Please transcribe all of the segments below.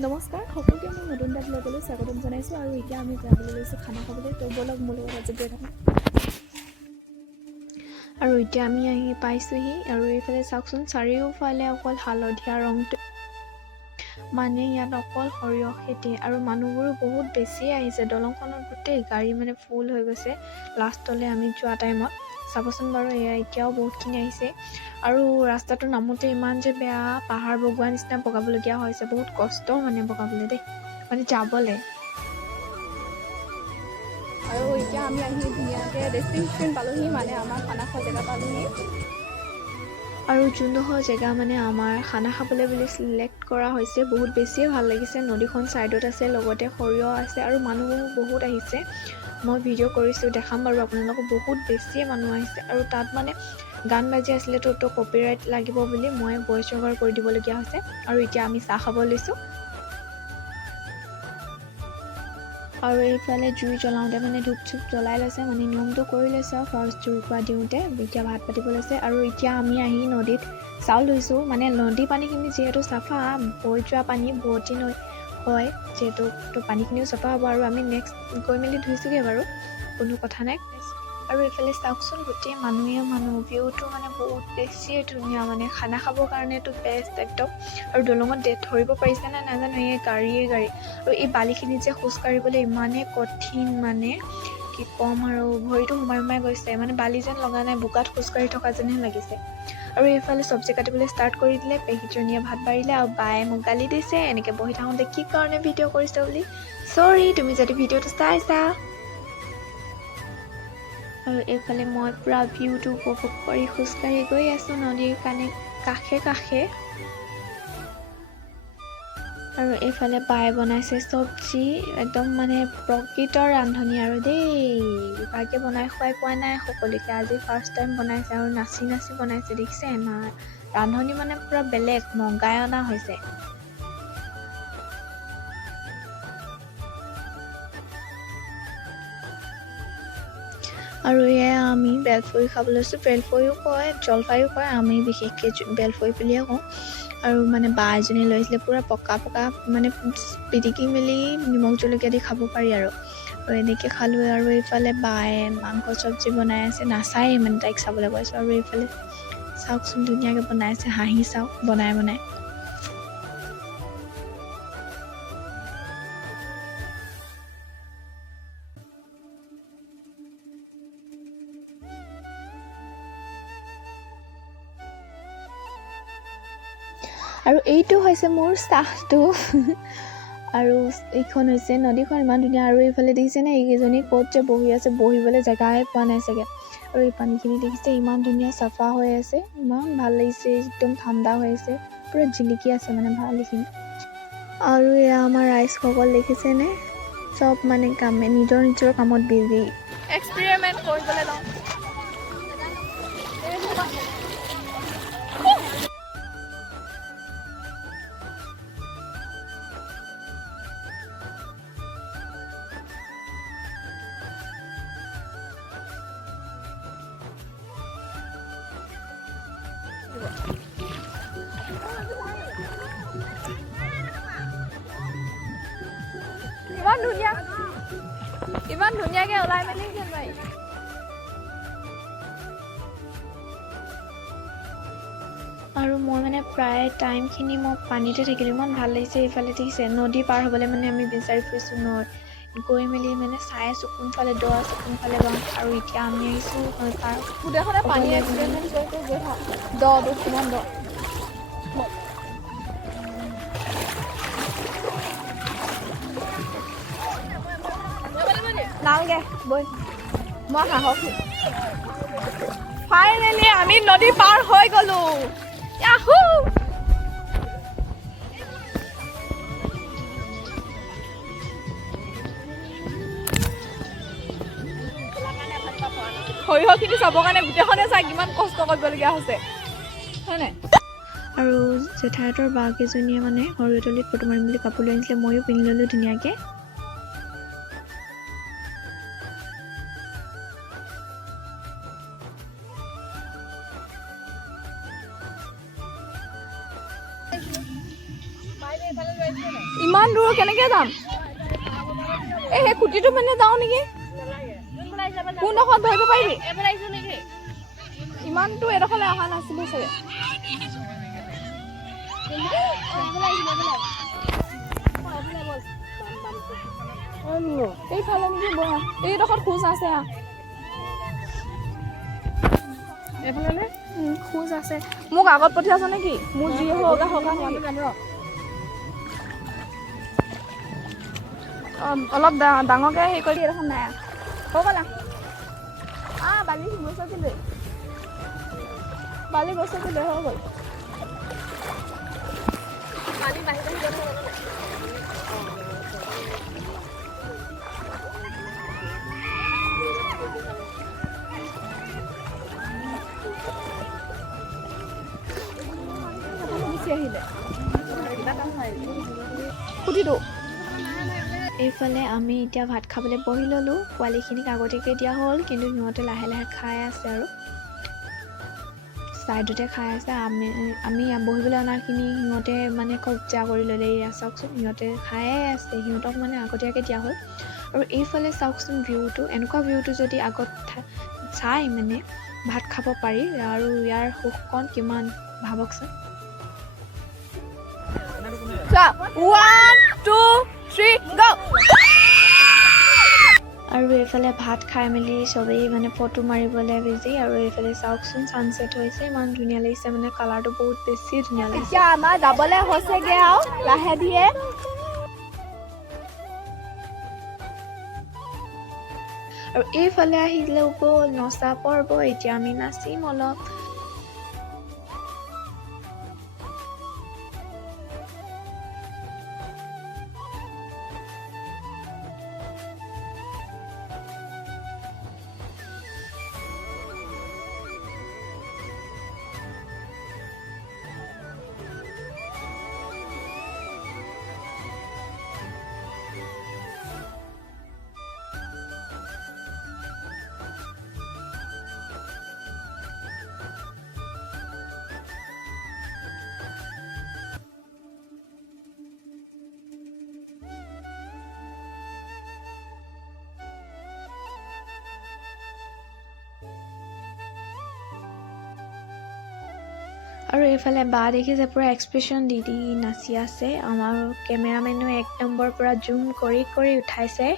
নমস্কাৰ সকলোকে মই নতুন এটা ব্লগলৈ স্বাগতম জনাইছোঁ আৰু এতিয়া আমি যাবলৈ লৈছোঁ খানা খাবলৈ তো বলক মোৰ লগত আজি গৈ থাকোঁ আৰু এতিয়া আমি আহি পাইছোঁহি আৰু এইফালে চাওকচোন চাৰিওফালে অকল হালধীয়া ৰংটো মানে ইয়াত অকল সৰিয়হ খেতি আৰু মানুহবোৰো বহুত বেছি আহিছে দলংখনত গোটেই গাড়ী মানে ফুল হৈ গৈছে লাষ্টলৈ আমি যোৱা টাইমত চাবচোন বাৰু এয়া এতিয়াও বহুতখিনি আহিছে আৰু ৰাস্তাটো নামোতে ইমান যে বেয়া পাহাৰ বগোৱা নিচিনা বগাবলগীয়া হৈছে বহুত কষ্ট মানে বগাবলৈ দেই মানে যাবলৈ আৰু এতিয়া আমি আহি ধুনীয়াকৈ ডেষ্টিনেশ্যন পালোহি মানে আমাৰ খানা খোৱা জেগা পালোহি আৰু যোনডোখৰ জেগা মানে আমাৰ খানা খাবলৈ বুলি চিলেক্ট কৰা হৈছে বহুত বেছিয়ে ভাল লাগিছে নদীখন ছাইডত আছে লগতে সৰিয়হ আছে আৰু মানুহবোৰ বহুত আহিছে মই ভিডিঅ' কৰিছোঁ দেখাম বাৰু আপোনালোকক বহুত বেছিয়ে মানুহ আহিছে আৰু তাত মানে গান বাজি আছিলে তো কপিৰাইট লাগিব বুলি মই ভইচ অভাৰ কৰি দিবলগীয়া হৈছে আৰু এতিয়া আমি চাহ খাব লৈছোঁ আৰু এইফালে জুই জ্বলাওঁতে মানে ধূপ চুপ জ্বলাই লৈছে মানে নিয়মটো কৰি লৈছে আৰু ফাৰ্ষ্ট জুইৰ পৰা দিওঁতে এতিয়া ভাত পাতিব লৈছে আৰু এতিয়া আমি আহি নদীত চাউল ধুইছোঁ মানে নদী পানীখিনি যিহেতু চাফা বৈ যোৱা পানী বোৱতী নৈ হয় যিহেতু তো পানীখিনিও চাফা হ'ব আৰু আমি নেক্সট গৈ মেলি ধুইছোঁগৈ বাৰু কোনো কথা নাই আৰু এইফালে চাওকচোন গোটেই মানুহ ভিউটো মানে বহুত বেছিয়ে ধুনীয়া মানে খানা খাবৰ কাৰণেতো বেষ্ট একদম আৰু দলঙত ধৰিব পাৰিছে নে নাজানো এই গাড়ী আৰু এই বালিখিনি যে খোজ কাঢ়িবলৈ ইমানেই কঠিন মানে কি ক'ম আৰু ভৰিটো সোমাই গৈছে মানে বালি যেন লগা নাই বোকাত খোজকাঢ়ি থকা যেনহে লাগিছে আৰু এইফালে চব্জি কাটিবলৈ ষ্টাৰ্ট কৰি দিলে পেহীজনীয়ে ভাত বাঢ়িলে আৰু বায়ে মোক গালি দিছে এনেকৈ বহি থাকোঁতে কি কাৰণে ভিডিঅ' কৰিছে বুলি চৰি তুমি যদি ভিডিঅ'টো চাইছা আৰু এইফালে মই পুৰা ভিউটো উপভোগ কৰি খোজকাঢ়ি গৈ আছোঁ নদীৰ কাষে আৰু এইফালে বায়ে বনাইছে চব্জি একদম মানে প্ৰকৃতৰ ৰান্ধনি আৰু দেই ভাগে বনাই খুৱাই পোৱা নাই সকলোকে আজি ফাৰ্ষ্ট টাইম বনাইছে আৰু নাচি বনাইছে দেখিছে না ৰান্ধনি মানে পুৰা বেলেগ মগাই অনা হৈছে আৰু এয়া আমি বেলফৰি খাবলৈ লৈছোঁ বেলফৰিও কয় জলফাইও কয় আমি বিশেষকৈ বেলফৰি বুলিয়ে কওঁ আৰু মানে বা এজনী লৈ আহিছিলে পূৰা পকা মানে পিটিকি মেলি নিমখ জলকীয়া দি খাব পাৰি আৰু এনেকৈ খালোঁ আৰু এইফালে বায়ে মাংস চব্জি বনাই আছে নাচায়েই মানে তাইক চাবলৈ কৈছোঁ আৰু এইফালে চাওকচোন ধুনীয়াকৈ বনাই আছে হাঁহি চাওক বনাই আৰু এইটো হৈছে মোৰ চাহটো আৰু এইখন হৈছে নদীখন ইমান ধুনীয়া আৰু এইফালে দেখিছেনে এইকেইজনী ক'ত যে বহি আছে বহিবলৈ জেগাই পোৱা নাই চাগে আৰু এই পানীখিনি দেখিছে ইমান ধুনীয়া চাফা হৈ আছে ইমান ভাল লাগিছে একদম ঠাণ্ডা হৈ আছে পুৰা জিলিকি আছে মানে ভাল এইখিনি আৰু এয়া আমাৰ ৰাইজসকল দেখিছেনে চব মানে নিজৰ কামত বিজি এক্সপেৰিমেণ্ট কৰিবলৈ লওঁ ইমান ধুনীয়াকৈ ওলাই মেলি যেন পাৰি আৰু মই মানে প্ৰায় টাইমখিনি মই পানীতে থাকিলোঁ ইমান ভাল লাগিছে এইফালে দেখিছে নদী পাৰ হ'বলৈ মানে আমি বিচাৰি ফুৰিছোঁ গৈ মেলি মানে চাই আছোঁ কোনফালে দ আছে কোনফালে বাম আৰু এতিয়া আমি আহিছোঁ নৈ পাৰ গোটেইখনে পানী এক্সপেৰিমেণ্ট কৰি গৈ থাক দটো কিমান দ নালগে বৈ মই সাহস ফাইনেলি আমি নদী পাৰ হৈ গ'লো ইয়াহু সৰিয়হখিনি চাবৰ কাৰণে গোটেইখনে চাই কিমান কষ্ট কৰিবলগীয়া হৈছে হয় নাই আৰু জেঠাইহঁতৰ বাকেইজনীয়ে মানে সৰিয়হতলীত ফটো মাৰিম বুলি কাপোৰ লৈ আনিছিলে ময়ো পিন্ধি ল'লোঁ ধুনীয়াকৈ ইমান দূৰ কেনেকৈ যাম এই সেই খুঁটিটো মানে যাওঁ নেকি কোনডোখৰত ধৰিব পাৰিবি ইমানটো এডোখৰলৈ অহা নাছিলোঁ চাগে এইফালে নেকি বহা এইডোখৰত খোজ আছে এইফালে খোজ আছে মোক আগত পঠিয়াইছ নেকি মোৰ যি হওক অলপ ডাঙৰকৈ হেৰি কৰি এইডোখৰ নাই হৈ গ'লা বালি গছকিলে হৈ গ'ল এইফালে আমি এতিয়া ভাত খাবলৈ বহি ল'লোঁ পোৱালিখিনিক আগতীয়াকৈ দিয়া হ'ল কিন্তু সিহঁতে লাহে লাহে খাই আছে আৰু ছাইডতে খাই আছে আমি বহিবলৈ অনাখিনি সিহঁতে মানে কব্জা কৰি ল'লে এয়া চাওকচোন সিহঁতে খায়ে আছে সিহঁতক মানে আগতীয়াকৈ দিয়া হ'ল আৰু এইফালে চাওকচোন ভিউটো এনেকুৱা ভিউটো যদি আগত চাই মানে ভাত খাব পাৰি আৰু ইয়াৰ সুখকণ কিমান ভাবকচোন 1 2 3 go আৰু এইফালে ভাত খাই মেলি চবেই মানে ফটো মাৰিবলৈ বিজি আৰু এইফালে চাওকচোন ছানছেট হৈছে ইমান ধুনীয়া লাগিছে মানে কালাৰটো বহুত বেছি ধুনীয়া লাগিছে এতিয়া আমাৰ যাবলৈ হৈছেগৈ আৰু লাহে ধীৰে আৰু এইফালে আহিলে গ'ল নচা পৰ্ব এতিয়া আমি নাচিম অলপ আৰু এইফালে বা দেখিছে পুৰা এক্সপ্ৰেশ্যন দি নাচি আছে আমাৰ কেমেৰামেনো 1 নম্বৰ পৰা জুম কৰি কৰি উঠাইছে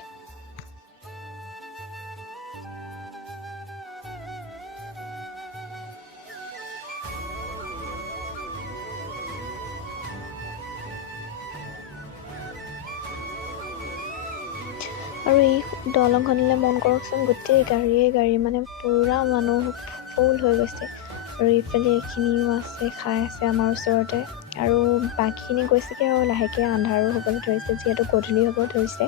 আৰু এই দলংখনলৈ মন কৰকচোন গোটেই গাড়ী মানে পুৰা মানুহ ফুল হৈ গৈছে আৰু এইফালে এইখিনিও আছে খাই আছে আমাৰ ওচৰতে আৰু বাকীখিনি গৈছেগৈ আৰু লাহেকৈ আন্ধাৰো হ'বলৈ ধৰিছে যিহেতু গধূলি হ'ব ধৰিছে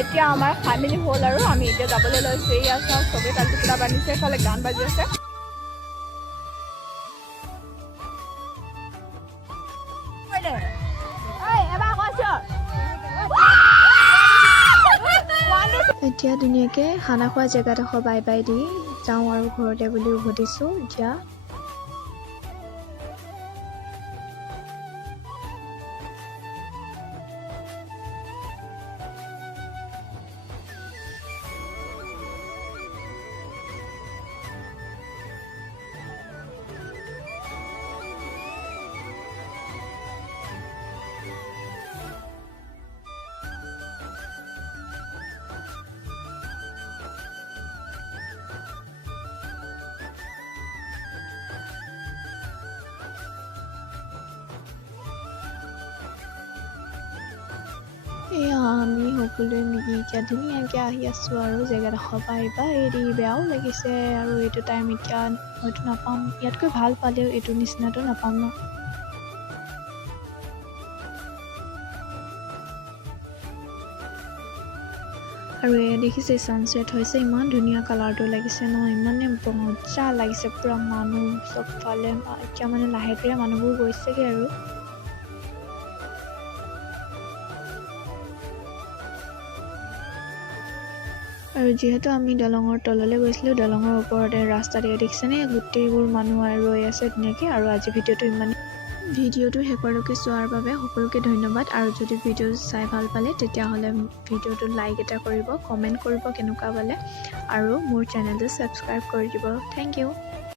এতিয়া আমাৰ খাই মেলি হ'ল আৰু আমি এতিয়া যাবলৈ লৈছোঁ এয়া চাওক চবেই তাল টোপোলা বান্ধিছে এইফালে গান বাজি আছে এতিয়া ধুনীয়াকৈ খানা খোৱা জেগাডোখৰ বাই বাই দি যাওঁ আৰু ঘৰতে বুলি উভতিছোঁ এতিয়া এয়া আমি সকলোৱে মিলি এতিয়া ধুনীয়াকৈ আহি আছোঁ আৰু জেগাডোখৰ বাই বাই দি বেয়াও লাগিছে আৰু এইটো টাইম এতিয়া হয়তো নাপাম ইয়াতকৈ ভাল পালেও এইটো নিচিনাটো নাপাম ন আৰু এয়া দেখিছে ছানছেট হৈছে, ইমান ধুনীয়া কালাৰটো লাগিছে ন, ইমানে মজা লাগিছে পুৰা। মানুহ চবফালে এতিয়া মানে লাহে ধীৰে মানুহবোৰ গৈছেগৈ আৰু। আৰু যিহেতু আমি দলঙৰ তললৈ গৈছিলোঁ, দলঙৰ ওপৰতে ৰাস্তাতে দেখিছেনে গোটেইবোৰ মানুহ ৰৈ আছে ধুনীয়াকৈ। আৰু আজি ভিডিঅ'টো শেষলৈকে চোৱাৰ বাবে সকলোকে ধন্যবাদ। আৰু যদি ভিডিঅ' চাই ভাল পালে তেতিয়াহ'লে ভিডিঅ'টো লাইক এটা কৰিব, কমেণ্ট কৰিব কেনেকুৱা পালে, আৰু মোৰ চেনেলটো ছাবস্ক্ৰাইব কৰি দিব। Thank U.